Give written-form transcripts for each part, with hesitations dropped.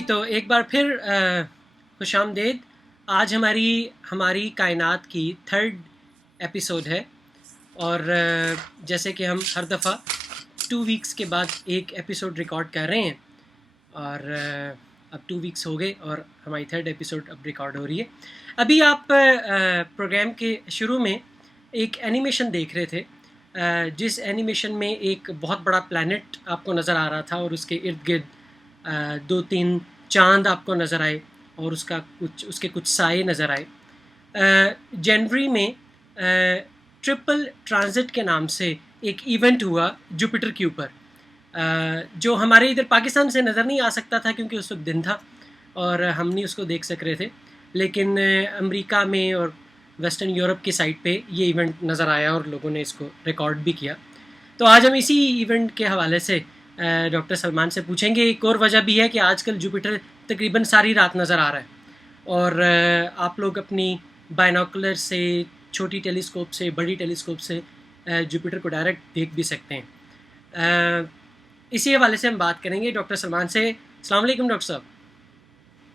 जी, तो एक बार फिर खुशामदीद। आज हमारी कायनात की थर्ड एपिसोड है और जैसे कि हम हर दफ़ा 2 वीक्स के बाद एक एपिसोड रिकॉर्ड कर रहे हैं और अब 2 वीक्स हो गए और हमारी थर्ड एपिसोड अब रिकॉर्ड हो रही है। अभी आप प्रोग्राम के शुरू में एक एनिमेशन देख रहे थे, जिस एनिमेशन में एक बहुत बड़ा प्लैनेट आपको नज़र आ रहा था और उसके इर्द गिर्द 2-3 चांद आपको नज़र आए और उसके कुछ साए नज़र आए। जनवरी में ट्रिपल ट्रांजिट के नाम से एक इवेंट हुआ जुपिटर के ऊपर, जो हमारे इधर पाकिस्तान से नज़र नहीं आ सकता था क्योंकि उस वक्त दिन था और हम नहीं उसको देख सक रहे थे, लेकिन अमेरिका में और वेस्टर्न यूरोप की साइड पे ये इवेंट नज़र आया और लोगों ने इसको रिकॉर्ड भी किया। तो आज हम इसी इवेंट के हवाले से डॉक्टर सलमान से पूछेंगे। एक और वजह भी है कि आजकल जुपिटर तकरीबन सारी रात नज़र आ रहा है और आप लोग अपनी बाइनोकुलर से, छोटी टेलीस्कोप से, बड़ी टेलीस्कोप से जुपिटर को डायरेक्ट देख भी सकते हैं। इसी हवाले से हम बात करेंगे डॉक्टर सलमान से। अस्सलाम वालेकुम डॉक्टर साहब।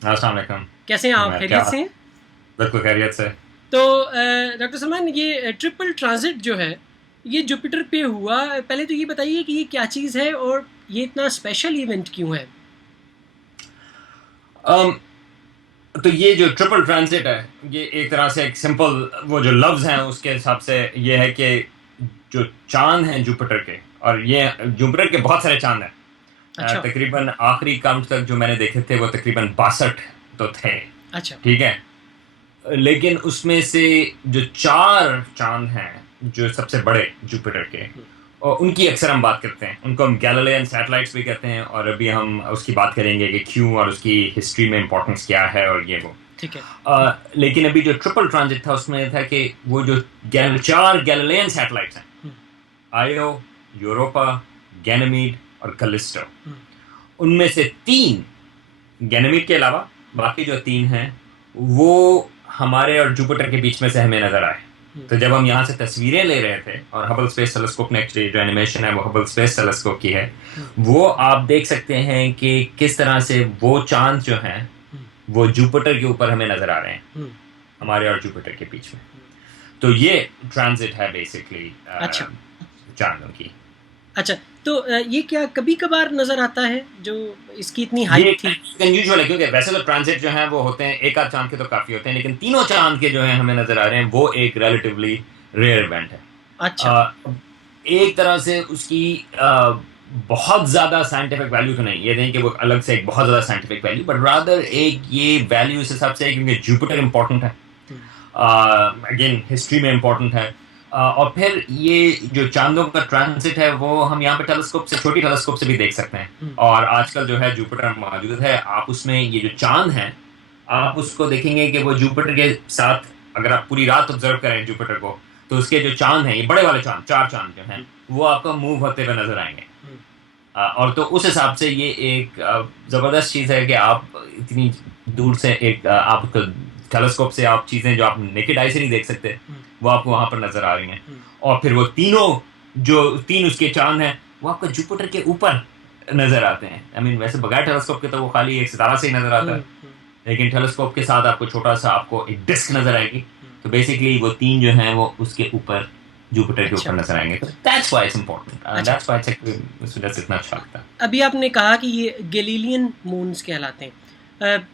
अस्सलाम वालेकुम। कैसे हैं आप? खैरियत से हैं? बिल्कुल खैरियत से। तो डॉक्टर सलमान, ये ट्रिपल ट्रांजिट जो है ये जुपिटर पे हुआ, पहले तो ये बताइए कि ये क्या चीज़ है और ये इतना स्पेशल इवेंट क्यों है? तो ये जो ट्रिपल ट्रांजिट है, ये एक तरह से एक सिंपल वो जो लफ्ज़ हैं उसके हिसाब से ये है कि जो चांद हैं जुपिटर के, और ये जुपिटर के बहुत सारे चांद हैं। अच्छा। तकरीबन आखिरी काउंट तक जो मैंने देखे थे वो तकरीबन 62 तो थे। अच्छा। ठीक है, लेकिन उसमें से जो 4 चांद हैं जो सबसे बड़े जुपिटर के, और उनकी अक्सर हम बात करते हैं, उनको हम गैलीलियन सैटेलाइट्स भी कहते हैं, और अभी हम उसकी बात करेंगे कि क्यों और उसकी हिस्ट्री में इंपॉर्टेंस क्या है और ये वो। ठीक है। लेकिन अभी जो ट्रिपल ट्रांजिट था उसमें था कि वो जो 4 गैलीलियन सैटेलाइट्स हैं, आयो, यूरोपा, गैनीमीड और कैलिस्टो, उनमें से 3, गैनीमीड के अलावा बाकी जो 3 हैं वो हमारे और जुपिटर के बीच में से हमें नजर आए। तो जब हम यहाँ से तस्वीरें ले रहे थे, और हबल स्पेस टेलीस्कोप ने एक्चुअली जो एनिमेशन है वो हबल स्पेस टेलीस्कोप की है, वो आप देख सकते हैं कि किस तरह से वो चांद जो हैं वो जुपिटर के ऊपर हमें नजर आ रहे हैं, हमारे और जुपिटर के बीच में। तो ये ट्रांजिट है बेसिकली अच्छा। चांदों की। अच्छा, तो ये क्या कभी कभार नज़र आता है जो इसकी इतनी हाइट थी? अनयूजुअल है, क्योंकि वैसे तो ट्रांजिट जो है वो होते हैं एक आध चांद के तो काफी होते हैं, लेकिन 3 चांद के जो हैं हमें नजर आ रहे हैं वो एक रिलेटिवली रेयर इवेंट है। अच्छा। एक तरह से उसकी बहुत ज्यादा साइंटिफिक वैल्यू तो नहीं, ये नहीं कि वो अलग से एक बहुत ज्यादा साइंटिफिक वैल्यू, बट रादर एक ये वैल्यू इस हिसाब से है क्योंकि जुपिटर इंपॉर्टेंट है, अगेन हिस्ट्री में इंपॉर्टेंट है, और फिर ये जो चांदों का ट्रांजिट है वो हम यहाँ पे टेलीस्कोप से, छोटी टेलीस्कोप से भी देख सकते हैं। और आजकल जो है जुपिटर मौजूद है, आप उसमें ये जो चांद हैं आप उसको देखेंगे कि वो जुपिटर के साथ, अगर आप पूरी रात ऑब्जर्व करें जुपिटर को, तो उसके जो चांद हैं, ये बड़े वाले चांद, 4 चांद जो हैं वो आपको मूव होते हुए नजर आएंगे। और तो उस हिसाब से ये एक ज़बरदस्त चीज़ है कि आप इतनी दूर से एक आप टेलीस्कोप से आप चीज़ें जो आप नेकेड आई से नहीं देख सकते वो आपको वहाँ पर नजर आ रही हैं। और फिर वो जो 3 उसके चांद हैं वो आपको जुपिटर के ऊपर नजर आते हैं। आई मीन वैसे बगैर टेलीस्कोप के तो वो खाली एक सितारा से ही नजर आता है, लेकिन टेलीस्कोप के साथ आपको छोटा सा आपको एक डिस्क नजर आएगी। तो बेसिकली वो 3 जो हैं वो उसके ऊपर, जुपिटर के ऊपर नजर आएंगे। तो that's why it's important, that's why it's इतना अच्छा लगता है। अभी आपने कहा कि ये गैलीलियन मून्स कहलाते हैं।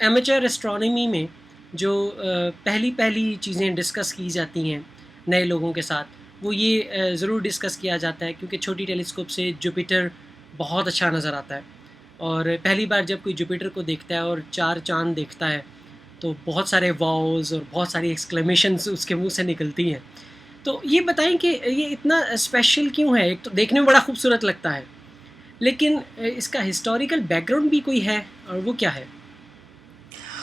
एमेचर एस्ट्रोनॉमी में जो पहली चीज़ें डिस्कस की जाती हैं नए लोगों के साथ, वो ये ज़रूर डिस्कस किया जाता है क्योंकि छोटी टेलीस्कोप से जुपिटर बहुत अच्छा नज़र आता है, और पहली बार जब कोई जुपिटर को देखता है और 4 चांद देखता है तो बहुत सारे वाउस और बहुत सारी एक्सक्लेमेशंस उसके मुंह से निकलती हैं। तो ये बताएं कि ये इतना स्पेशल क्यों है? एक तो देखने में बड़ा खूबसूरत लगता है, लेकिन इसका हिस्टोरिकल बैकग्राउंड भी कोई है, और वो क्या है?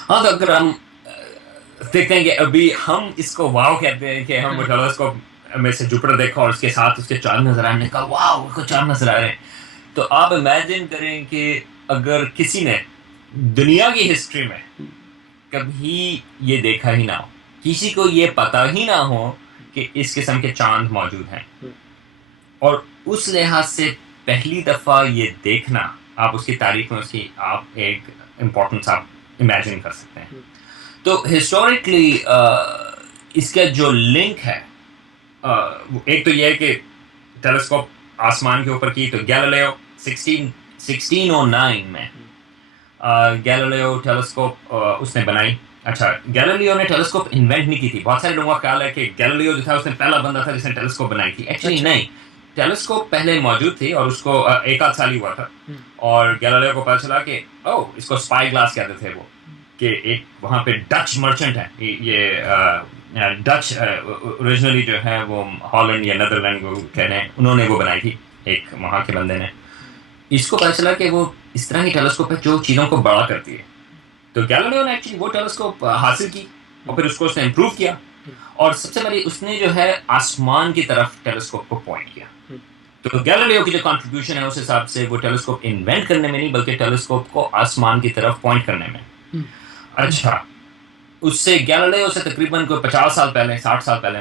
हाँ, तो अगर हम देखते हैं कि अभी हम इसको वाव कहते हैं कि हम टेलीस्कोप में से जुपिटर देखा और उसके साथ उसके चांद नजर आने का, वाव उसको चांद नजर आ रहे हैं। तो आप इमेजिन करें कि अगर किसी ने दुनिया की हिस्ट्री में कभी ये देखा ही ना हो, किसी को ये पता ही ना हो कि इस किस्म के चांद मौजूद हैं, और उस लिहाज से पहली दफा ये देखना आप उसकी तारीख में उसकी आप एक इम्पोर्टेंस आप इमेजिन कर सकते हैं। तो हिस्टोरिकली इसका जो लिंक है, एक तो ये है कि टेलीस्कोप आसमान के ऊपर की, तो गैलीलियो 1609 में गैलीलियो टेलीस्कोप उसने बनाई। अच्छा, गैलीलियो ने टेलीस्कोप इन्वेंट नहीं की थी। बहुत सारे लोगों का ख्याल है कि गैलीलियो जो था उसने पहला बंदा था जिसने टेलीस्कोप बनाई थी। एक्चुअली नहीं, टेलीस्कोप पहले मौजूद थी और उसको एक आध साल ही हुआ था, और गैलीलियो को पता चला कि इसको स्पाई ग्लास कहते थे वो, कि एक वहाँ पे डच मर्चेंट है, ये डच ओरिजिनली जो है वो हॉलैंड या नीदरलैंड को कह रहे हैं, उन्होंने वो बनाई थी, एक वहाँ के बंदे ने। इसको पता चला कि वो इस तरह की टेलीस्कोप है जो चीज़ों को बड़ा करती है। तो गैलीलियो ने एक्चुअली वो टेलीस्कोप हासिल की और फिर उसको उसने इम्प्रूव किया, और सबसे पहले उसने जो है आसमान की तरफ टेलीस्कोप को पॉइंट किया। तो गैलीलियो की जो कंट्रीब्यूशन है उस हिसाब से वो टेलीस्कोप इन्वेंट करने में नहीं, बल्कि टेलीस्कोप को आसमान की तरफ पॉइंट करने में। अच्छा, उससे गैलीलियो से तकरीबन कोई 50 साल पहले, 60 साल पहले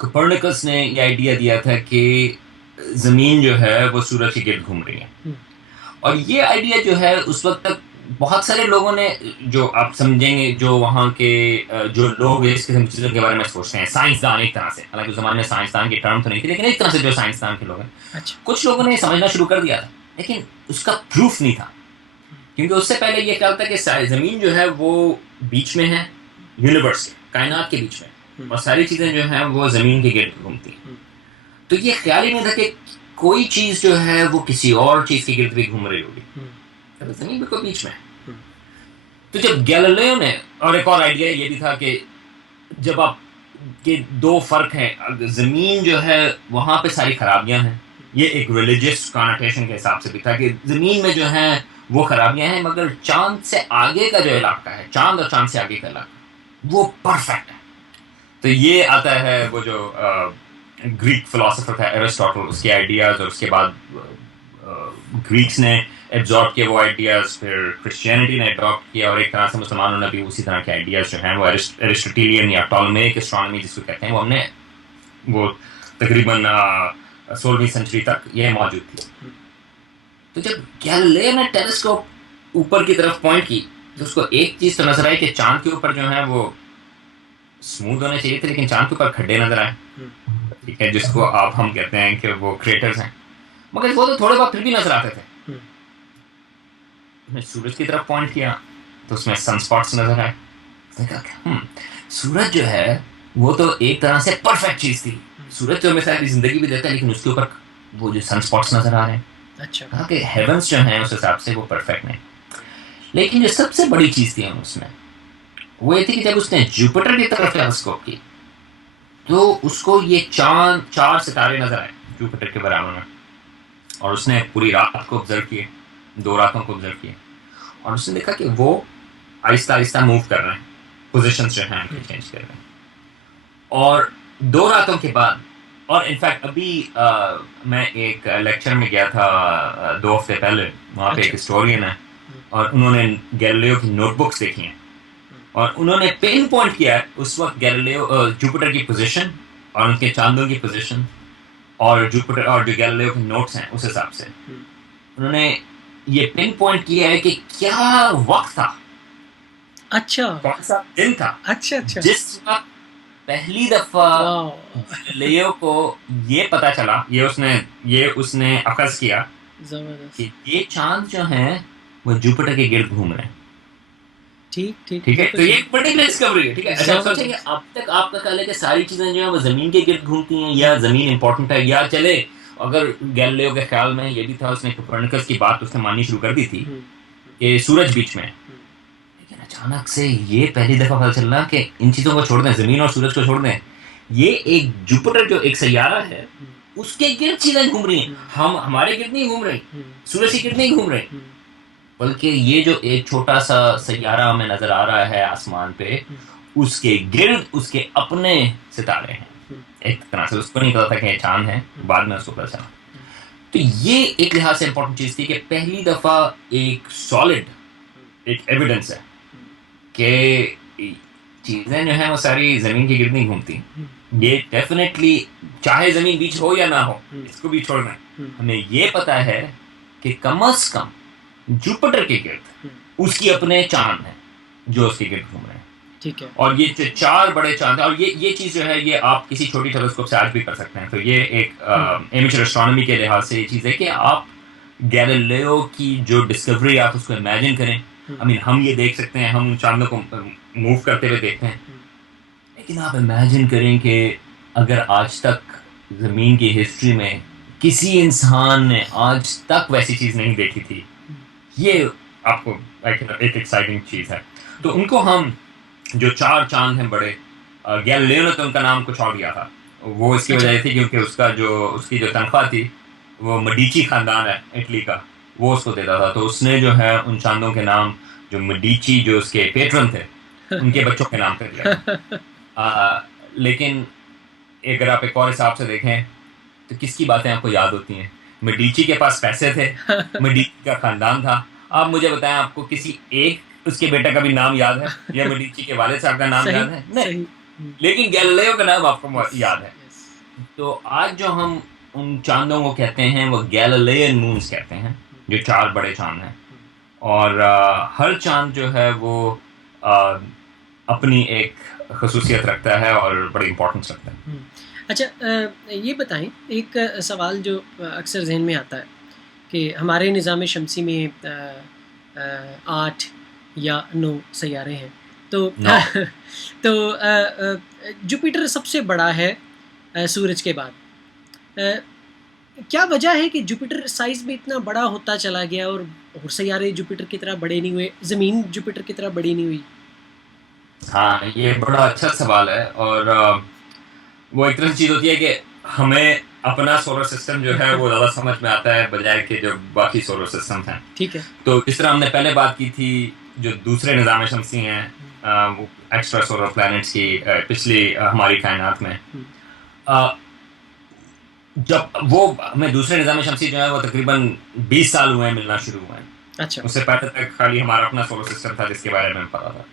कोपर्निकस ने ये आइडिया दिया था कि ज़मीन जो है वो सूरज के गिर्द घूम रही है। और ये आइडिया जो है उस वक्त तक बहुत सारे लोगों ने, जो आप समझेंगे, जो वहाँ के जो लोग इस किस्म की चीज़ों के बारे में सोचते हैं, साइंसदान एक तरह से, हालांकि उस ज़माने में साइंसदान की टर्म तो नहीं थी, लेकिन एक तरह से जो साइंसदान के लोग हैं, अच्छा, कुछ लोगों ने समझना शुरू कर दिया था, लेकिन उसका प्रूफ नहीं था। क्योंकि उससे पहले ये ख्याल था कि ज़मीन जो है वो बीच में है, यूनिवर्स के, कायनात के बीच में, और सारी चीज़ें जो हैं वो ज़मीन के गिर्द घूमती हैं। तो ये ख्याल ही नहीं था कि कोई चीज़ जो है वो किसी और चीज़ के गिर्द भी घूम रही होगी, ज़मीन बिल्कुल बीच में। तो जब गैलीलियो ने, और एक और आइडिया ये भी था कि जब आप के दो फर्क हैं, ज़मीन जो है वहाँ पे सारी खराबियाँ हैं, ये एक रिलीजियस कॉनोटेशन के हिसाब से भी था कि ज़मीन में जो है वो खराबियाँ हैं, मगर चांद से आगे का जो इलाका है, चांद और चांद से आगे का इलाका, वो परफेक्ट है। तो ये आता है वो जो ग्रीक फिलोसोफर था एरिस्टोटल, उसके आइडियाज़, और उसके बाद ग्रीक्स ने एब्जॉर्ब किए वो आइडियाज़, फिर क्रिश्चियनिटी ने एडॉप्ट किया, और एक तरह से मुसलमानों ने भी उसी तरह के आइडियाज़ जो हैं वो एरिस्टोटेलियन या टॉलमेइक एस्ट्रोनॉमी जिसको कहते हैं, वो हमने वो तकरीबन 16वीं सेंचुरी तक ये मौजूद थी। तो जब गैलीलियो ने टेलीस्कोप ऊपर की तरफ पॉइंट की, तो उसको एक चीज़ तो नजर आई कि चांद के ऊपर जो है वो स्मूथ होने चाहिए थे, लेकिन चांद के ऊपर खड्डे नजर आए, ठीक है, जिसको आप हम कहते हैं कि वो क्रेटर्स हैं, मगर वो तो थोड़े बहुत फिर भी नजर आते थे। मैं सूरज की तरफ पॉइंट किया तो उसमें सनस्पॉट्स नजर आए। सूरज जो है वो तो एक तरह से परफेक्ट चीज थी, सूरज तो हमें सारी जिंदगी भी देता है, लेकिन उसके ऊपर वो जो सनस्पॉट्स नजर आ रहे हैं, अच्छा, कहा कि हेवंस जो हैं उस हिसाब से वो परफेक्ट नहीं। लेकिन जो सबसे बड़ी चीज थी उसमें वो ये थी कि जब उसने जुपिटर की तरफ टेलीस्कोप की तो उसको ये चार सितारे नजर आए जुपिटर के बराबर में, और उसने पूरी रात को ऑब्जर्व किए, 2 रातों को ऑब्जर्व किए, और उसने देखा कि वो आहिस्ता आहिस्ता मूव कर रहे हैं, पोजीशंस जो हैं उनको चेंज कर रहे हैं। और 2 रातों के बाद, और इनफैक्ट अभी मैं एक लेक्चर में गया था 2 हफ्ते पहले, वहाँ पे एक हिस्टोरियन है और उन्होंने गैलीलियो की नोटबुक्स देखी हैं, और उन्होंने पिन पॉइंट किया है उस वक्त गैलीलियो जुपिटर की पोजीशन और उनके चांदों की पोजीशन, और जुपिटर और जो गैलीलियो के नोट्स हैं उस हिसाब से उन्होंने ये पिन पॉइंट किया है कि क्या वक्त था, अच्छा, कौन सा दिन था, अच्छा, जिस वक्त पहली दफा गैलीलियो को ये पता चला, ये उसने अखज़ किया कि ये चांद जो हैं वो जुपिटर के गिर्द घूम रहे हैं। ठीक है, तो ये एक बड़ी डिस्कवरी है। ठीक है, अच्छा सोचेंगे अब तक आपका ख्याल है कि सारी चीजें जो है वो जमीन के गिर्द घूमती हैं, या जमीन इंपॉर्टेंट है, या चले अगर गैलीलियो के ख्याल में ये भी था, उसने कोपर्निकस की बात उसने माननी शुरू कर दी थी कि सूरज बीच में, लेकिन अचानक से ये पहली दफा पता चल रहा कि इन चीजों को छोड़ दें, जमीन और सूरज को छोड़ दें, ये एक जुपिटर जो एक सैयारा है उसके गिर्द चीजें घूम रही हैं, हम हमारे गिर्द नहीं घूम रही, सूरज के गिर्द नहीं घूम रही, बल्कि ये जो एक छोटा सा सैयारा हमें नजर आ रहा है आसमान पे, उसके गिर्द उसके अपने सितारे हैं। एक तरह से उसको नहीं पता था कि ये चांद है, बाद में उसको पता चला। तो ये एक लिहाज से इंपॉर्टेंट चीज थी कि पहली दफा एक सॉलिड एक एविडेंस है कि चीजें जो है वो सारी जमीन के गिर्द नहीं घूमती। ये डेफिनेटली चाहे जमीन बीच हो या ना हो, इसको भी छोड़ना, हमें ये पता है कि कम अज कम जुपिटर के गिर्द उसकी अपने चांद हैं जो उसके गिर्द घूम रहे हैं। ठीक है। और ये जो 4 बड़े चांद हैं, और ये चीज़ जो है ये आप किसी छोटी टेलीस्कोप से आज भी कर सकते हैं। तो ये एक एमेचर एस्ट्रोनॉमी के लिहाज से ये चीज़ है कि आप गैलीलियो की जो डिस्कवरी आप उसको इमेजिन करें। आई मीन हम ये देख सकते हैं, हम उन चांदों को मूव करते हुए देखते हैं, लेकिन आप इमेजिन करें कि अगर आज तक ज़मीन की हिस्ट्री में किसी इंसान ने आज तक वैसी चीज़ नहीं देखी थी, ये आपको एक एक्साइटिंग चीज़ है। तो उनको हम जो 4 चांद हैं बड़े, गैलीलियो ने तो उनका नाम कुछ और दिया था, वो इसकी वजह थी क्योंकि उसकी जो तनख्वाह थी वो मेडिची खानदान है इटली का, वो उसको देता था। तो उसने जो है उन चांदों के नाम जो मेडिची जो उसके पेट्रन थे उनके बच्चों के नाम कर दिया। लेकिन अगर आप एक और हिसाब से देखें तो किसकी बातें आपको याद होती हैं? मेडिची के पास पैसे थे, मेडिची का खानदान था। आप मुझे बताएं, आपको किसी एक उसके बेटे का भी नाम याद है या मेडिची के वालिद साहब का नाम याद है? नहीं। लेकिन गैलीलियो का नाम आपको याद है। तो आज जो हम उन चांदों को कहते हैं वो गैलीलियन मून्स कहते हैं, जो 4 बड़े चांद हैं। और हर चांद जो है वो अपनी एक खसूसियत रखता है और बड़ी इम्पोर्टेंस रखता है। अच्छा, ये बताएं, एक सवाल जो अक्सर जहन में आता है कि हमारे निज़ाम शमसी में 8 या 9 सैयारे हैं, तो तो जुपिटर सबसे बड़ा है सूरज के बाद। क्या वजह है कि जुपिटर साइज़ में इतना बड़ा होता चला गया और सैयारे जुपिटर की तरह बड़े नहीं हुए, ज़मीन जुपिटर की तरह बड़ी नहीं हुई? हाँ, ये बड़ा अच्छा सवाल है। और वो एक तरह की चीज़ होती है कि हमें अपना सोलर सिस्टम जो है वो ज़्यादा समझ में आता है बजाय कि जो बाकी सोलर सिस्टम हैं। ठीक है। तो इस तरह हमने पहले बात की थी जो दूसरे निज़ाम शमसी हैं, वो एक्स्ट्रा सोलर प्लैनेट्स की पिछली हमारी कायनात में, जब वो हमें दूसरे निज़ाम शमसी जो है वो तकरीबन 20 साल हुए हैं मिलना शुरू हुए हैं। अच्छा। उससे पहले तक खाली हमारा अपना सोलर सिस्टम था जिसके बारे में पता था।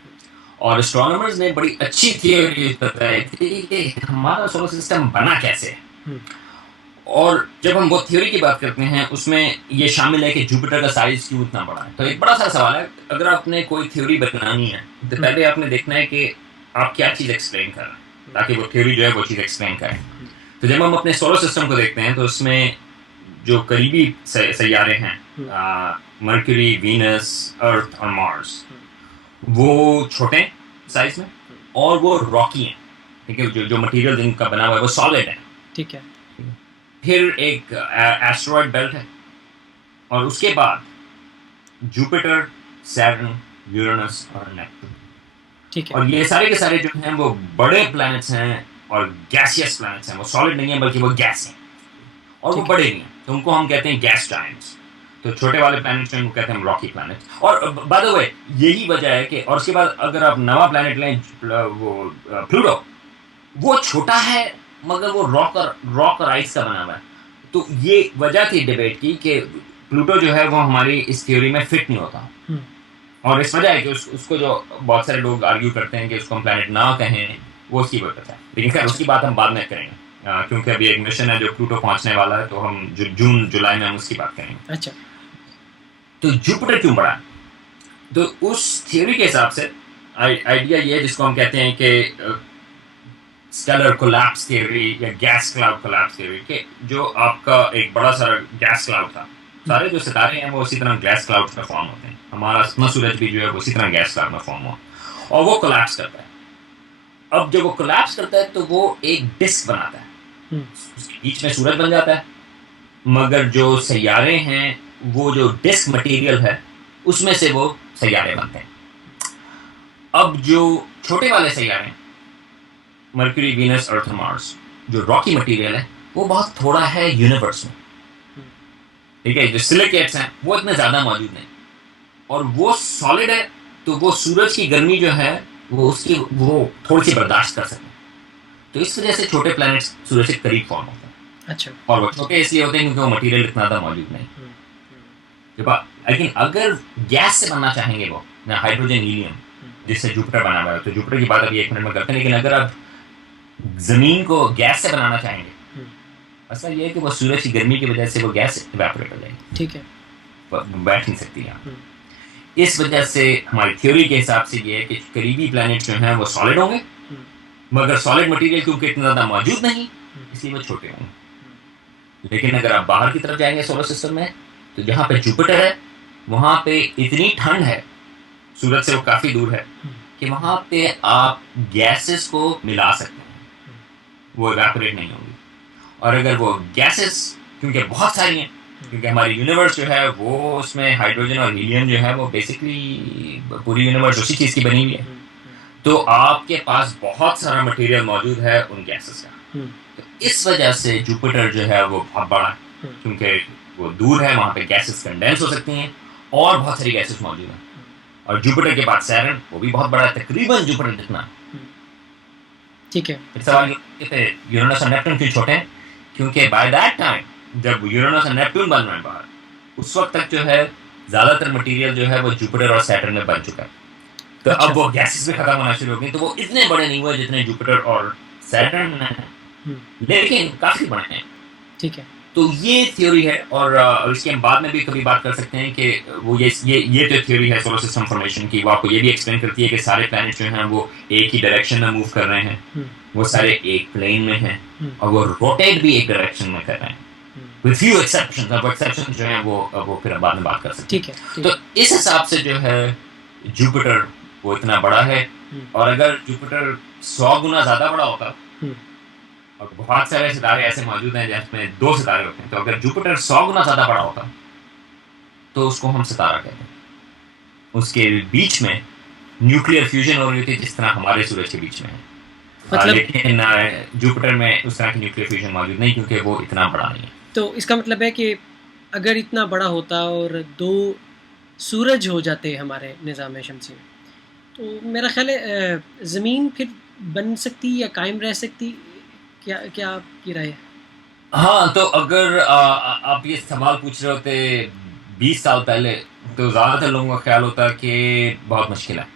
और एस्ट्रोनॉमर्स ने बड़ी अच्छी थियोरी बताई थी कि हमारा सोलर सिस्टम बना कैसे। और जब हम वो थ्योरी की बात करते हैं उसमें ये शामिल है कि जुपिटर का साइज क्यों इतना बड़ा है। तो एक बड़ा सा सवाल है, अगर आपने कोई थ्योरी बनानी है तो पहले आपने देखना है कि आप क्या चीज़ एक्सप्लेन कर रहे हैं ताकि वो थ्योरी जो है वो चीज़ एक्सप्लेन करें। तो जब हम अपने सोलर सिस्टम को देखते हैं तो उसमें जो करीबी सैयारे हैं, मर्क्यूरी, वीनस, अर्थ और मार्स, वो छोटे साइज में और वो रॉकी हैं। ठीक है, जो मटेरियल जिनका बना हुआ है वो सॉलिड है। ठीक है। फिर एक एस्टेरॉयड बेल्ट है और उसके बाद जुपिटर, सैटर्न, यूरेनस और नेपच्यून। ठीक है। और ये सारे के सारे जो हैं वो बड़े प्लैनेट्स हैं और गैसियस प्लैनेट्स हैं। वो सॉलिड नहीं है बल्कि वो गैस हैं और वो बड़े नहीं हैं, तो उनको हम कहते हैं गैस जायंट्स। तो छोटे वाले प्लैनेट्स उनको कहते हैं हम रॉकी प्लैनेट्स। और बाय द वे यही वजह है कि, और उसके बाद अगर आप नवा प्लैनेट लें वो प्लूटो, वो छोटा है मगर वो रॉक और आइस का बना हुआ है। तो ये वजह थी डिबेट की कि प्लूटो जो है वो हमारी इस थ्योरी में फिट नहीं होता। और इस वजह है कि उसको जो बहुत सारे लोग आर्ग्यू करते हैं कि उसको हम प्लैनेट ना कहें, वो उसकी वजह है। लेकिन खैर उसकी बात हम बाद में करेंगे, क्योंकि अभी एक मिशन है जो प्लूटो पहुंचने वाला है, तो हम जून जुलाई में हम उसकी बात करेंगे। अच्छा। तो जुपिटर क्यों बड़ा? तो उस थ्योरी के हिसाब से आइडिया ये है जिसको हम कहते हैं कि स्टेलर कोलैप्स थ्योरी या गैस क्लाउड कोलैप्स थ्योरी, कि जो आपका एक बड़ा सारा गैस क्लाउड था, सारे जो सितारे हैं वो उसी तरह गैस क्लाउड में फॉर्म होते हैं। हमारा अपना सूरज भी जो है उसी तरह गैस क्लाउड में फॉर्म हुआ और वो कोलैप्स करता है। अब जब वो कोलैप्स करता है तो वो एक डिस्क बनाता है, उसके बीच में सूरज बन जाता है, मगर जो सैयारे हैं वो जो डिस्क मटेरियल है उसमें से वो सैयारे बनते हैं। अब जो छोटे वाले सैयारे मर्क्यूरी, वीनस, अर्थ और मार्स, जो रॉकी मटेरियल है वो बहुत थोड़ा है यूनिवर्स में। ठीक है, जो सिलिकेट्स हैं वो इतने ज़्यादा मौजूद नहीं और वो सॉलिड है, तो वो सूरज की गर्मी जो है वो थोड़ी सी बर्दाश्त कर सकते हैं। तो इस वजह से छोटे प्लैनेट्स सूरज के करीब फॉर्म होते हैं। अच्छा। और वो छोटे इसलिए होते हैं क्योंकि वो मटेरियल इतना ज़्यादा मौजूद नहीं। लेकिन अगर गैस से बनना चाहेंगे वो हाइड्रोजन, हीलियम, जिससे जुपिटर बना हुआ है, तो जुपिटर की बात अभी 1 मिनट में करते हैं। लेकिन अगर आप ज़मीन को गैस से बनाना चाहेंगे, असल ये है कि वो सूरज की गर्मी की वजह से वो गैस इवेपोरेट हो जाएगी। ठीक है। बैठ नहीं सकती यहाँ। इस वजह से हमारी थ्योरी के हिसाब से ये है कि करीबी प्लैनेट जो हैं वो सॉलिड होंगे, मगर सॉलिड मटेरियल क्योंकि इतना ज़्यादा मौजूद नहीं इसलिए वो छोटे होंगे। लेकिन अगर आप बाहर की तरफ जाएंगे सोलर सिस्टम में, तो जहाँ पे जुपिटर है वहाँ पे इतनी ठंड है, सूरज से वो काफ़ी दूर है, कि वहाँ पे आप गैसेस को मिला सकते हैं, वो इवेपोरेट नहीं होंगी। और अगर वो गैसेस क्योंकि बहुत सारी हैं, क्योंकि हमारी यूनिवर्स जो है वो उसमें हाइड्रोजन और हीलियम जो है वो बेसिकली पूरी यूनिवर्स उसी चीज़ की बनी हुई है, तो आपके पास बहुत सारा मटेरियल मौजूद है उन गैसेस का। तो इस वजह से जुपिटर जो है वो बहुत बड़ा है, क्योंकि वो दूर है, वहाँ पे गैसेस कंडेंस हो सकती हैं और बहुत सारी गैसेस मौजूद हैं। और जुपिटर के बाद सैटर्न, वो भी बहुत बड़ा है, तकरीबन जुपिटर जितना। ठीक है। फिर सवाल ये थे यूरेनस और नेपट्टून क्यों छोटे हैं? क्योंकि बाय दैट टाइम जब यूरेनस और नेपट्टून बन रहे हैं बाहर, उस वक्त तक जो है ज़्यादातर मटेरियल जो है वो जुपिटर और सैटर्न में बन चुका है। तो अच्छा। अब वो गैसेस में खत्म होना शुरू हो गई, तो वो इतने बड़े नहीं हुए जितने जुपिटर और सैटर्न हैं, लेकिन काफ़ी बड़े हैं। ठीक है। तो ये थ्योरी है, और इसके हम बाद में भी कभी बात कर सकते हैं कि वो ये जो थ्योरी है सोलर सिस्टम फॉर्मेशन की, वो आपको ये भी एक्सप्लेन करती है कि सारे प्लैनेट जो हैं वो एक ही डायरेक्शन में मूव कर रहे हैं, वो सारे एक प्लेन में हैं, और वो रोटेट भी एक डायरेक्शन में कर रहे हैं, विद फ्यू एक्सेप्शंस। अब एक्सेप्शंस जो हैं वो फिर बाद में बात कर सकते हैं। ठीक है। तो इस हिसाब से जो है जुपिटर वो इतना बड़ा है, और अगर जुपिटर 100 गुना ज़्यादा बड़ा होता, और बहुत सारे सितारे ऐसे मौजूद हैं जिसमें 2 सितारे होते हैं, तो अगर जुपिटर 100 गुना ज़्यादा बड़ा होता तो उसको हम सितारा कहते हैं। उसके बीच में न्यूक्लियर फ्यूजन हो रही थी जिस तरह हमारे सूरज के बीच में है, मतलब लेकिन जुपिटर में उस तरह की न्यूक्लियर फ्यूजन मौजूद नहीं, क्योंकि वो इतना बड़ा नहीं है। तो इसका मतलब है कि अगर इतना बड़ा होता और 2 सूरज हो जाते हमारे निज़ाम शमसी में, तो मेरा ख्याल है ज़मीन फिर बन सकती या कायम रह सकती, क्या आपकी राय है? हाँ, तो अगर आप ये सवाल पूछ रहे होते 20 साल पहले, तो ज़्यादातर लोगों का ख्याल होता कि बहुत मुश्किल है।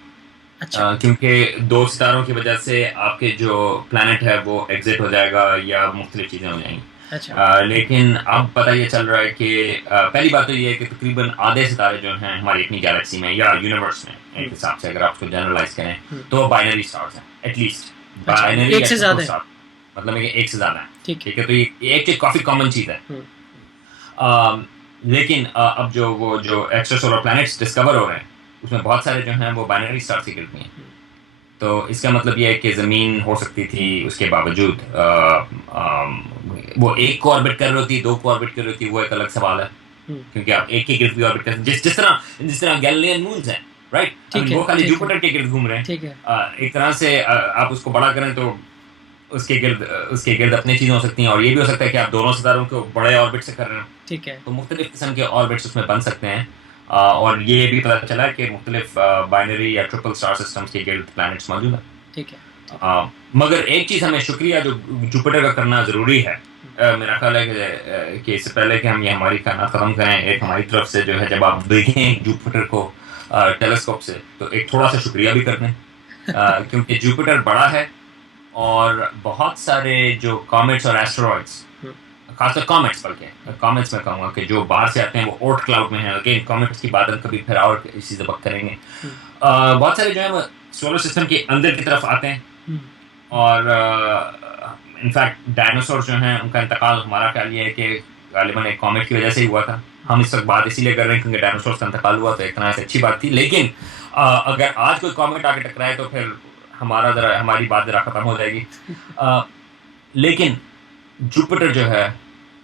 अच्छा। क्योंकि 2 सितारों की वजह से आपके जो प्लैनेट है वो एग्जिट हो जाएगा या मुख्तलिफ चीज़ें हो जाएंगी। अच्छा। लेकिन अब पता ये चल रहा है कि पहली बात तो ये है कि तकरीबन आधे सितारे जो हैं हमारी अपनी गैलेक्सी में या यूनिवर्स में, एक हिसाब से अगर आप उसको जनरलाइज करें, तो बाइनरी स्टार्स हैं, एटलीस्ट बाइनरी, एक से ज़्यादा है, मतलब कि एक से ज़्यादा है। ठीक है, तो ये एक काफ़ी कॉमन चीज़ है। लेकिन अब जो एक्स्ट्रा सोलर प्लैनेट्स डिस्कवर हो रहे हैं उसमें बहुत सारे जो हैं वो बाइनरी स्टार से गिरती हैं, तो इसका मतलब ये है कि ज़मीन हो सकती थी उसके बावजूद वो एक को ऑर्बिट कर रही होती, 2 को ऑर्बिट कर रही होती, वो एक अलग सवाल है, क्योंकि आप एक के गिर्द भी ऑर्बिट कर, जिस तरह गैलीलियन मून्स हैं, राइट, वो खाली जुपिटर के गिर्द घूम रहे हैं। एक तरह से आप उसको बड़ा करें तो उसके गिर्द अपनी चीज़ें हो सकती हैं, और ये भी हो सकता है कि आप दोनों सितारों को बड़े ऑर्बिट से कर रहे हैं, ठीक है। तो मुख्तलिफ किस्म के ऑर्बिट्स उसमें बन सकते हैं। और ये भी पता चला कि मुख्तलिफ बाइनरी या ट्रिपल स्टार सिस्टम्स के गिर्द प्लैनेट्स मौजूद हैं। ठीक है। मगर एक चीज़ हमें शुक्रिया जो जुपिटर का करना ज़रूरी है, मेरा ख्याल है कि इससे पहले कि हम ये हमारी कायनात ख़त्म करें, एक हमारी तरफ से जो है जब आप देखें जुपिटर को टेलीस्कोप से, तो एक थोड़ा सा शुक्रिया भी कर दें, क्योंकि जुपिटर बड़ा है और बहुत सारे जो कॉमेट्स और एस्टेरॉइड्स, खासकर कॉमेट्स, बल्कि कॉमेट्स में कहूँगा कि जो बाहर से आते हैं वो ओर्ट क्लाउड में हैं। अगेन कॉमेट्स की बात हम कभी फिर और इसी से बात करेंगे। बहुत सारे जो है वो सोलर सिस्टम के अंदर की तरफ आते हैं, और इनफैक्ट डायनासोर जो हैं उनका इंतकाल, हमारा ख्याल ये है कि गालिबन एक कॉमेट की वजह से ही हुआ था। हम इस वक्त बात इसीलिए कर रहे हैं क्योंकि डायनासोर का इंतकाल हुआ, तो एक तरह से अच्छी बात थी। लेकिन अगर आज कोई कॉमेट आके टकराए तो फिर हमारी बात ज़रा ख़त्म हो जाएगी। लेकिन जुपिटर जो है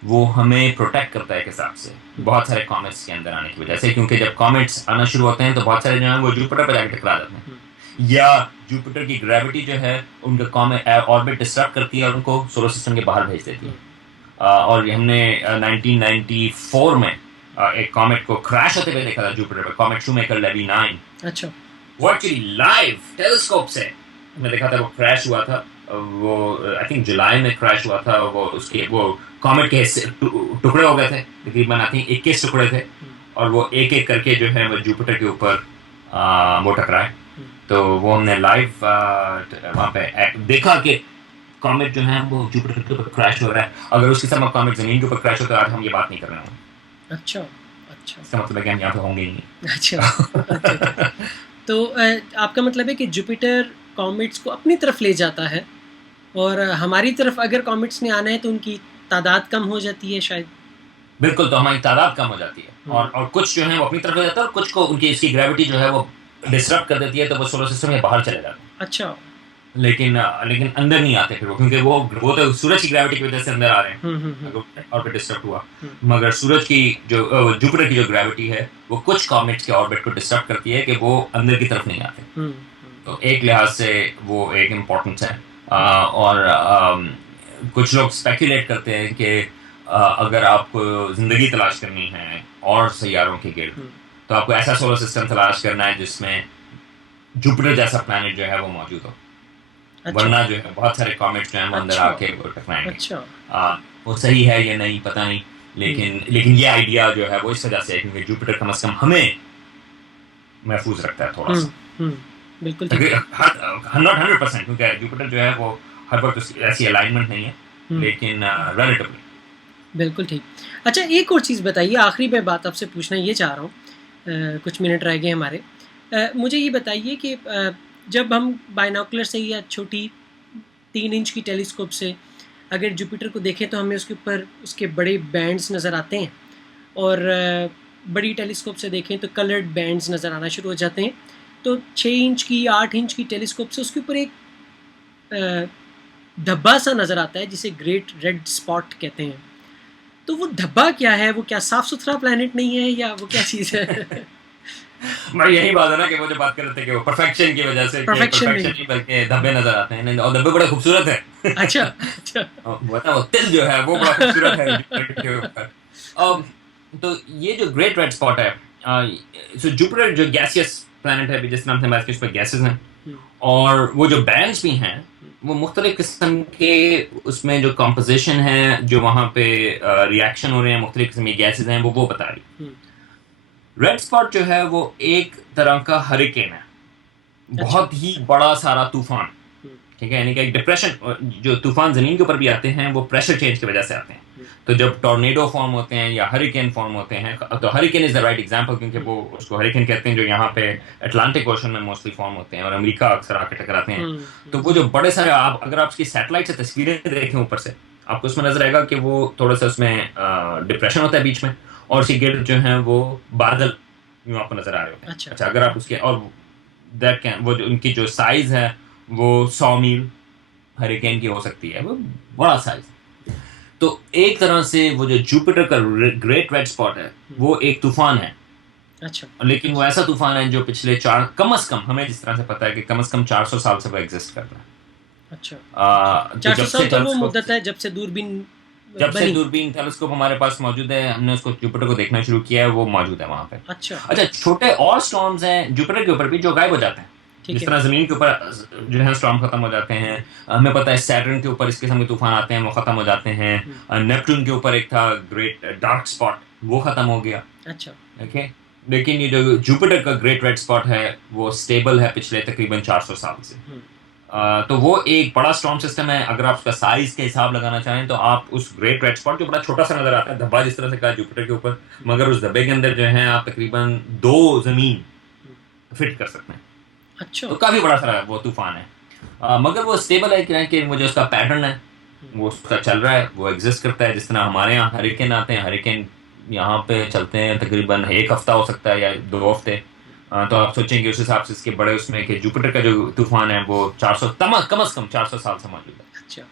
वो हमें प्रोटेक्ट करता है एक हिसाब से बहुत सारे कॉमेट्स के अंदर आने की वजह से, क्योंकि जब कॉमेट्स आना शुरू होते हैं तो बहुत सारे जो हैं वो जुपिटर पर जाकर टकरा जाते हैं, या जुपिटर की ग्रेविटी जो है उनका कॉमेट ऑर्बिट डिस्टर्ब करती है और उनको सोलर सिस्टम के बाहर भेज देती है। और हमने 1994 में एक कॉमेट को क्रैश होते हुए देखा था जुपिटर पर, कॉमेट शूमेकर लेवी 9। अच्छा। वो एक्चुअली लाइव टेलीस्कोप से हमने देखा था, वो क्रैश हुआ था, वो आई थिंक जुलाई में क्रैश हुआ था। वो कॉमेट के टुकड़े हो गए थे, तकरीबन आई थिंक 21 टुकड़े थे, और वो एक एक करके जो है वो जुपिटर के ऊपर वो टकराए। तो वो हमने लाइव वहाँ पे देखा कि कॉमेट जो है वो जुपिटर के ऊपर क्रैश हो रहा है। अगर उसके समय कॉमेट ज़मीन के ऊपर क्रैश होता है आज हम ये बात नहीं कर रहे हैं। अच्छा। अच्छा इसका मतलब है कि हम यहाँ पे होंगे ही नहीं। अच्छा। तो आपका मतलब है कि जुपिटर कॉमेट्स को अपनी तरफ ले जाता है, और हमारी तरफ अगर कॉमेट्स ने आना है तो उनकी तादाद कम हो जाती है शायद। बिल्कुल, तो हमारी तादाद कम हो जाती है, और कुछ जो है वो अपनी तरफ हो जाता है, और कुछ को उनकी इसकी ग्रेविटी जो है वो डिसरप्ट कर देती है, तो वो सोलर सिस्टम के बाहर चले जाते हैं। अच्छा। लेकिन अंदर नहीं आते फिर वो, क्योंकि वो तो सूरज की ग्रेविटी की वजह से अंदर आ रहे हैं, हम्म। अगर ऑर्बिट डिस्टर्ब हुआ। हम्म। मगर सूरज की जो जुपिटर की जो ग्रेविटी है वो कुछ कॉमेट्स के ऑर्बिट को डिस्टर्ब करती है कि वो अंदर की तरफ नहीं आते। तो एक लिहाज से वो एक इम्पोर्टेंस है। और कुछ लोग स्पेकुलेट करते हैं कि अगर आपको ज़िंदगी तलाश करनी है और सैयारों के गिर्द, तो आपको ऐसा सोलर सिस्टम तलाश करना है जिसमें जुपिटर जैसा प्लैनेट जो है वो मौजूद हो। अच्छा। वरना जो है बहुत सारे कॉमेट्स जो हैं वो अंदर अच्छा। आके वो टकराएंगे। अच्छा। वो सही है या नहीं पता नहीं, लेकिन ये आइडिया जो है वो इस वजह से है क्योंकि जुपिटर कम से कम हमें महफूज रखता है थोड़ा सा। बिल्कुल ठीक है। नॉट 100%, क्योंकि जुपिटर जो है वो हर वक्त ऐसी अलाइनमेंट नहीं है, लेकिन रिलेटिवली बिल्कुल ठीक। अच्छा, एक और चीज़ बताइए, आखिरी मैं बात आपसे पूछना ये चाह रहा हूँ, कुछ मिनट रह गए हमारे। मुझे ये बताइए कि जब हम बाइनोकुलर से या छोटी 3 इंच की टेलीस्कोप से अगर जुपिटर को देखें तो हमें उसके ऊपर उसके बड़े बैंड्स नज़र आते हैं, और बड़ी टेलीस्कोप से देखें तो कलर्ड बैंड्स नज़र आना शुरू हो जाते हैं। तो 6 इंच की 8 इंच की टेलीस्कोप से उसके ऊपर एक धब्बा सा नज़र आता है जिसे ग्रेट रेड स्पॉट कहते हैं। तो वो धब्बा क्या है? वो क्या साफ सुथरा प्लैनेट नहीं है, या वो क्या चीज़ है? मैं यही बात है ना कि वो जो बात कर रहे थे कि वो परफेक्शन की वजह से परफेक्शन नहीं बल्कि धब्बे नजर आते हैं, और धब्बे बड़े खूबसूरत है। अच्छा अच्छा। वो तिल जो है वो बड़ा खूबसूरत है जुपिटर के ऊपर। तो ये जो ग्रेट रेड स्पॉट है, सो जुपिटर जो गैसियस प्लैनेट है, जिस नाम से बात की उस पर गैसेस हैं, और वो जो बैंड्स भी हैं वो मुख्तलिफ किस्म के, उसमें जो कॉम्पोजिशन है, जो वहाँ पे रिएक्शन हो रहे हैं, मुख्तलिफ किस्म की गैसेस हैं, वो बता रही। रेड स्पॉट जो है वो एक तरह का हरिकेन है, बहुत ही बड़ा सारा तूफान, ठीक है, यानी कि एक डिप्रेशन। जो तूफान जमीन के ऊपर भी आते हैं वो प्रेशर चेंज की वजह से आते हैं। तो जब टॉर्नेडो फॉर्म होते हैं या हरिकेन फॉर्म होते हैं, तो hurricane is the right example, क्योंकि वो उसको हरिकेन कहते हैं जो यहाँ पे अटलांटिक ओशन में मोस्टली फॉर्म होते हैं और अमेरिका अक्सर आके टकराते हैं। तो वो जो बड़े सारे, अगर आप उसकी सैटेलाइट से तस्वीरें देखें ऊपर से, आपको उसमें नजर आएगा कि वो थोड़ा सा उसमें डिप्रेशन होता है बीच में, और उसके गिर्द जो है वो बादल यूँ आपको नजर आ रहे होते हैं। अच्छा, अगर आप उसके, और वो जो उनकी जो साइज है वो 100 मील हरिकेन की हो सकती है, वो बड़ा साइज। तो एक तरह से वो जो जुपिटर का ग्रेट रेड स्पॉट है वो एक तूफान है। अच्छा। लेकिन वो ऐसा तूफान है जो पिछले कम से कम हमें जिस तरह से पता है कि कम से कम 400 साल से वो एग्जिस्ट कर रहा है। अच्छा। 400 साल तो वो मुद्दत है जब से दूरबीन टेलीस्कोप हमारे पास मौजूद है, हमने उसको जुपिटर को देखना शुरू किया है, वो मौजूद है वहां पे। अच्छा, छोटे और स्टॉर्म्स हैं जुपिटर के ऊपर भी जो गायब हो जाते हैं, जिस तरह जमीन के ऊपर जो है स्टॉर्म खत्म हो जाते हैं। हमें पता है सैटर्न के ऊपर इस किस्म के तूफान आते हैं, वो खत्म हो जाते हैं। नेपट्टून के ऊपर एक था ग्रेट डार्क स्पॉट, वो खत्म हो गया। अच्छा। ओके, लेकिन ये जो जुपिटर का ग्रेट रेड स्पॉट है वो स्टेबल है पिछले तकरीबन 400 साल से। तो वो एक बड़ा स्टॉर्म सिस्टम है। अगर आप उसका साइज के हिसाब लगाना चाहें तो आप उस ग्रेट रेड स्पॉट जो बड़ा छोटा सा नजर आता है, धब्बा जिस तरह से कहा जुपिटर के ऊपर, मगर उस धब्बे के अंदर जो है आप तकरीबन 2 जमीन फिट कर सकते हैं। अच्छा। तो काफी बड़ा सारा वो तूफान है, मगर वो स्टेबल है कि वो जो उसका पैटर्न है वो उसका चल रहा है, वो एग्जिस्ट करता है। जिस तरह हमारे यहाँ हरिकेन आते हैं, हरिकेन यहाँ पे चलते हैं तकरीबन 1 हफ्ता हो सकता है या 2 हफ्ते। तो आप सोचेंगे उस हिसाब से इसके बड़े उसमें कि जुपिटर का जो तूफान है वो 400 कम से कम 400 साल से मौजूद है। अच्छा।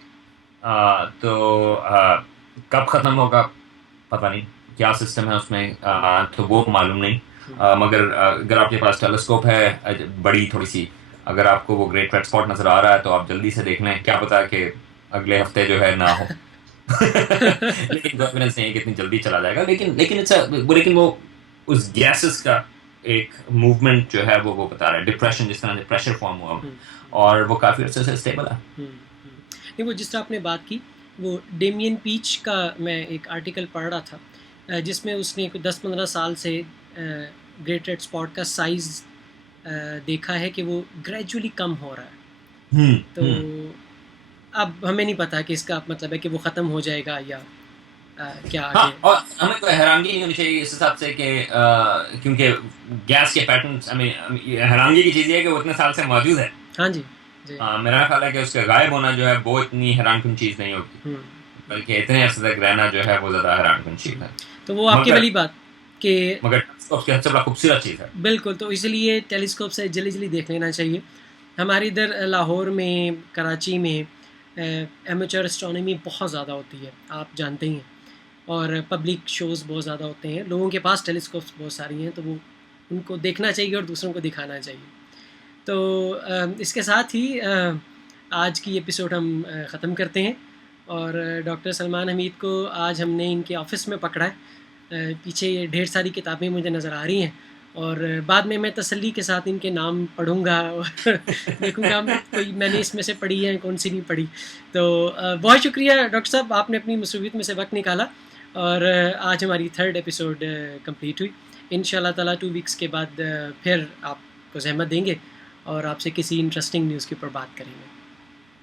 तो कब खत्म होगा पता नहीं, क्या सिस्टम है उसमें, तो वो मालूम नहीं। मगर अगर आपके पास टेलीस्कोप है बड़ी थोड़ी सी, अगर आपको वो ग्रेट रेड स्पॉट नजर आ रहा है तो आप जल्दी से देख लें, क्या पता कि अगले हफ्ते जो है ना हो। लेकिन कॉन्फिडेंस नहीं है कि इतनी जल्दी चला जाएगा, लेकिन वो उस गैसेस का एक मूवमेंट जो है वो बता रहा है, डिप्रेशन जिस तरह से प्रेशर फॉर्म हुआ, और वो काफ़ी अच्छे से स्टेबल है। नहीं, वो जिस तरह आपने बात की, वो डेमियन पीच का मैं एक आर्टिकल पढ़ रहा था जिसमें उसने 10-15 साल से ग्रेट रेड स्पॉट का साइज़ देखा है कि वो ग्रेजुअली कम हो रहा है। तो अब हमें नहीं पता कि इसका मतलब है कि वो ख़त्म हो जाएगा या क्या हाँ, आगे। और हमें कोई हैरानगी नहीं होनी चाहिए इस हिसाब से कि क्योंकि गैस के पैटर्न्स, हैरानगी की चीज़ ये है कि वो इतने साल से मौजूद है। हाँ जी जी। मेरा ख्याल है कि उसका गायब होना जो है वो इतनी हैरानकुन चीज़ नहीं होगी, हम्म। बल्कि इतने अर्से तक रहना जो है वो ज़्यादा हैरानकुन चीज़ है। तो वो आपकी मगर वाली बात कि मगर टेलीस्कोप की हद से बड़ा खूबसूरत चीज़ है। बिल्कुल, तो इसलिए टेलीस्कोप से जल्दी जल्दी देख लेना चाहिए। हमारे इधर लाहौर में, कराची में एमेचर एस्ट्रोनॉमी बहुत ज़्यादा होती है, आप जानते ही हैं, और पब्लिक शोज़ बहुत ज़्यादा होते हैं, लोगों के पास टेलीस्कोप्स बहुत सारी हैं, तो वो उनको देखना चाहिए और दूसरों को दिखाना चाहिए। तो इसके साथ ही आज की एपिसोड हम ख़त्म करते हैं, और डॉक्टर सलमान हमीद को आज हमने इनके ऑफ़िस में पकड़ा है। पीछे ये ढेर सारी किताबें मुझे नज़र आ रही हैं, और बाद में मैं तसल्ली के साथ इनके नाम पढ़ूँगा और देखूँगा कोई मैंने इसमें से पढ़ी है, कौन सी नहीं पढ़ी। तो बहुत शुक्रिया डॉक्टर साहब, आपने अपनी मसरूफ़ियत में से वक्त निकाला, और आज हमारी 3rd एपिसोड कंप्लीट हुई। इंशाल्लाह ताला 2 वीक्स के बाद फिर आपको ज़हमत देंगे और आपसे किसी इंटरेस्टिंग न्यूज़ के ऊपर बात करेंगे।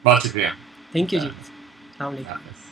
बहुत शुक्रिया। थैंक यू जी। अस्सलाम वालेकुम।